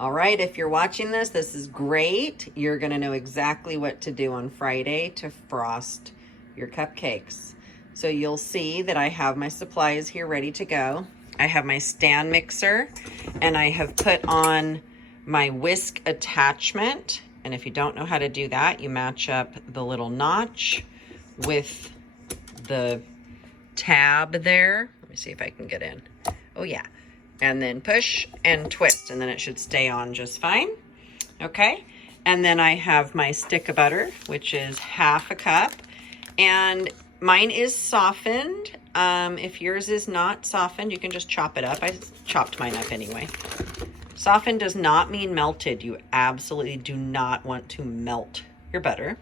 All right, if you're watching this, this is great. You're gonna know exactly what to do on Friday to frost your cupcakes. So you'll see that I have my supplies here ready to go. I have my stand mixer and I have put on my whisk attachment. And if you don't know how to do that, you match up the little notch with the tab there. Let me see if I can get in. Oh yeah. And then push and twist, and then it should stay on just fine. Okay. And then I have my stick of butter, which is half a cup. And mine is softened. If yours is not softened, you can just chop it up. I chopped mine up anyway. Softened does not mean melted. You absolutely do not want to melt your butter.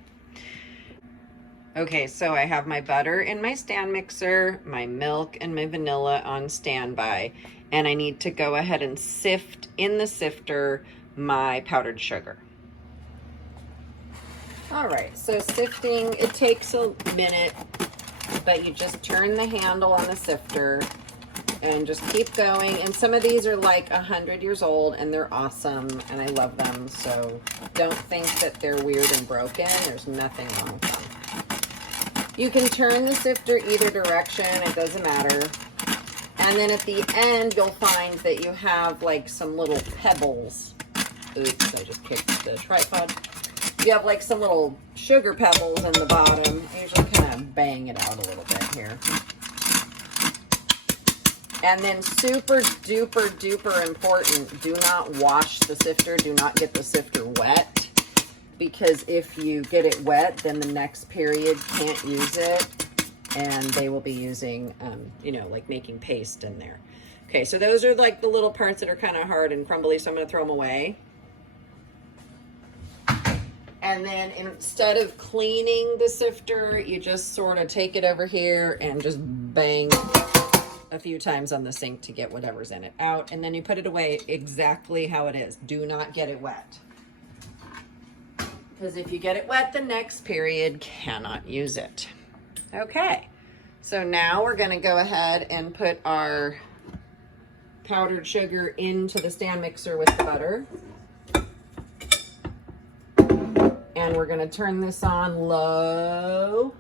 Okay, so I have my butter in my stand mixer, my milk and my vanilla on standby, and I need to go ahead and sift in the sifter my powdered sugar. All right, so sifting, it takes a minute, but you just turn the handle on the sifter and just keep going. And some of these are like 100 years old and they're awesome and I love them. So don't think that they're weird and broken. There's nothing wrong with them. You can turn the sifter either direction, it doesn't matter. And then at the end, you'll find that you have like some little pebbles. Oops, I just kicked the tripod. You have like some little sugar pebbles in the bottom. Usually kind of bang it out a little bit here. And then super duper duper important, do not wash the sifter. Do not get the sifter wet, because if you get it wet, then the next period can't use it and they will be using, you know, like making paste in there. Okay, so those are like the little parts that are kind of hard and crumbly, so I'm gonna throw them away. And then instead of cleaning the sifter, you just sort of take it over here and just bang a few times on the sink to get whatever's in it out. And then you put it away exactly how it is. Do not get it wet. Because if you get it wet, the next period cannot use it. Okay, so now we're gonna go ahead and put our powdered sugar into the stand mixer with the butter. And we're gonna turn this on low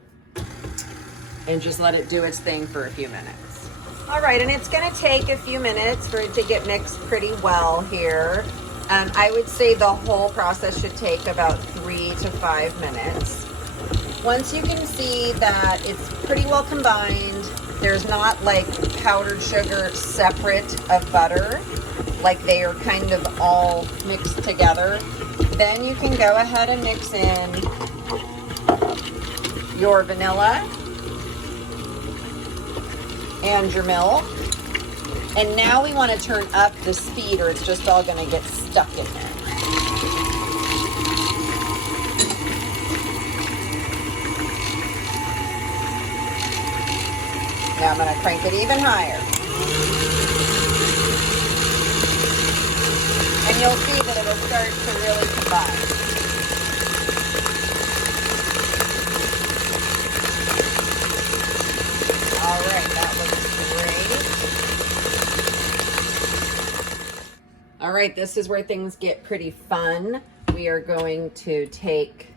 and just let it do its thing for a few minutes. All right, and it's gonna take a few minutes for it to get mixed pretty well here. I would say the whole process should take about 3 to 5 minutes. Once you can see that it's pretty well combined, there's not like powdered sugar separate of butter, like they are kind of all mixed together, then you can go ahead and mix in your vanilla and your milk. And now we want to turn up the speed or it's just all going to get stuck in there. Now I'm going to crank it even higher. And you'll see that it'll start to really combine. All right, that looks great. All right, this is where things get pretty fun. We are going to take,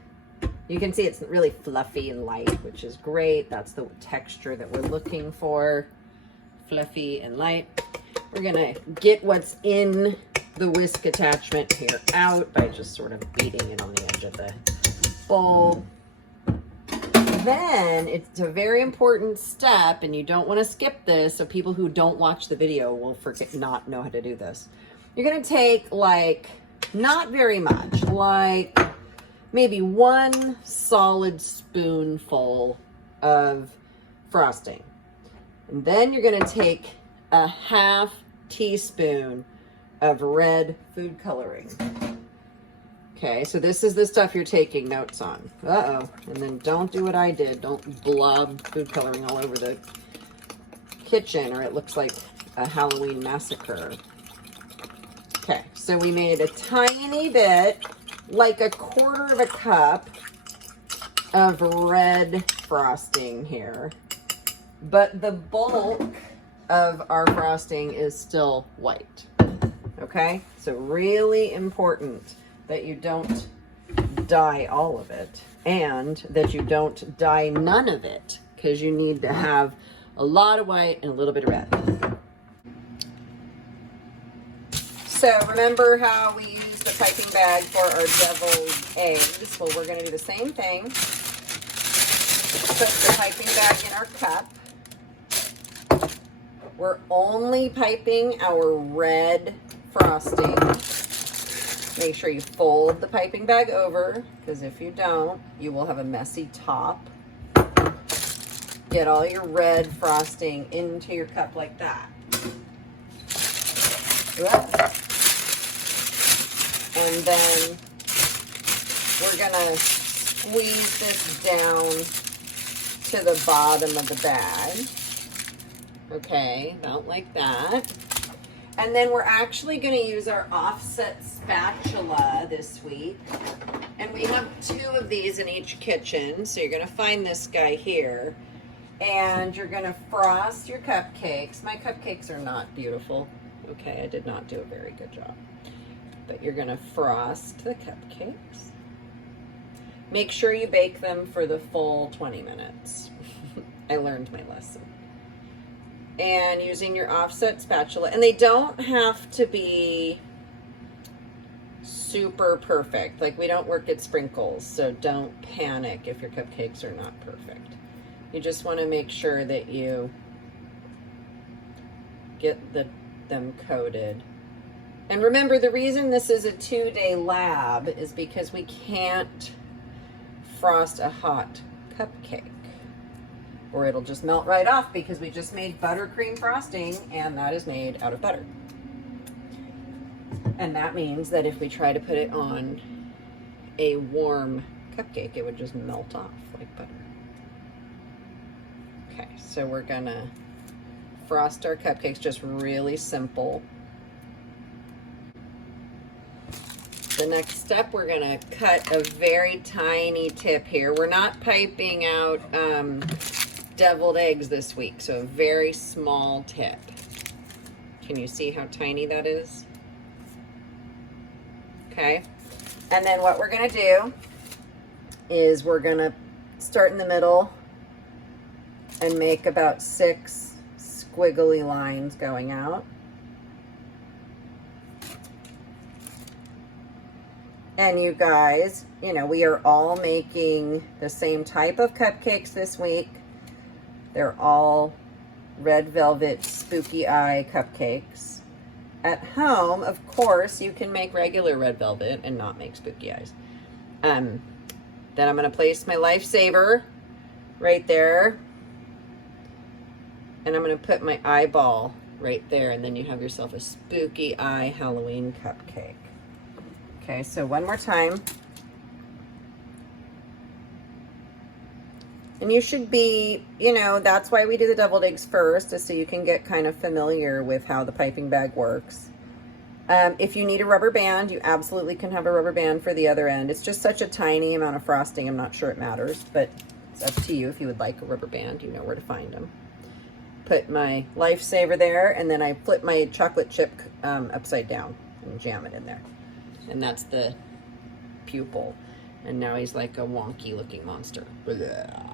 you can see it's really fluffy and light, which is great. That's the texture that we're looking for, fluffy and light. We're gonna get what's in the whisk attachment here out by just sort of beating it on the edge of the bowl. Then it's a very important step, and you don't want to skip this, so people who don't watch the video will not know how to do this. You're going to take like, not very much, like maybe 1 solid spoonful of frosting. And then you're going to take a half teaspoon of red food coloring. Okay, so this is the stuff you're taking notes on. Uh-oh. And then don't do what I did. Don't blob food coloring all over the kitchen or it looks like a Halloween massacre. Okay, so we made a tiny bit, like 1/4 cup of red frosting here. But the bulk of our frosting is still white. okay? So really important that you don't dye all of it and that you don't dye none of it, because you need to have a lot of white and a little bit of red. So remember how we used the piping bag for our deviled eggs? Well, we're going to do the same thing. Put the piping bag in our cup. We're only piping our red frosting. Make sure you fold the piping bag over, because if you don't, you will have a messy top. Get all your red frosting into your cup like that. And then we're gonna squeeze this down to the bottom of the bag. Okay, about like that. And then we're actually gonna use our offset spatula this week. And we have 2 of these in each kitchen. So you're gonna find this guy here. And you're gonna frost your cupcakes. My cupcakes are not beautiful. Okay, I did not do a very good job. But you're gonna frost the cupcakes. Make sure you bake them for the full 20 minutes. I learned my lesson. And using your offset spatula, and they don't have to be super perfect. Like, we don't work at sprinkles, so don't panic if your cupcakes are not perfect. You just want to make sure that you get them coated. And remember, the reason this is a 2-day lab is because we can't frost a hot cupcake, or it'll just melt right off, because we just made buttercream frosting, and that is made out of butter. And that means that if we try to put it on a warm cupcake, it would just melt off like butter. Okay, so we're gonna frost our cupcakes, just really simple. The next step, we're gonna cut a very tiny tip here. We're not piping out deviled eggs this week, so a very small tip. Can you see how tiny that is? Okay, and then what we're gonna do is we're gonna start in the middle and make about 6 squiggly lines going out. And you guys, you know, we are all making the same type of cupcakes this week. They're all red velvet spooky eye cupcakes. At home, of course, you can make regular red velvet and not make spooky eyes. Then I'm gonna place my Lifesaver right there. And I'm gonna put my eyeball right there, and then you have yourself a spooky eye Halloween cupcake. Okay, so one more time. And you should be, you know, that's why we do the deviled eggs first, is so you can get kind of familiar with how the piping bag works. If you need a rubber band, you absolutely can have a rubber band for the other end. It's just such a tiny amount of frosting, I'm not sure it matters, but it's up to you. If you would like a rubber band, you know where to find them. Put my Lifesaver there, and then I flip my chocolate chip upside down and jam it in there. And that's the pupil. And now he's like a wonky looking monster. Blah.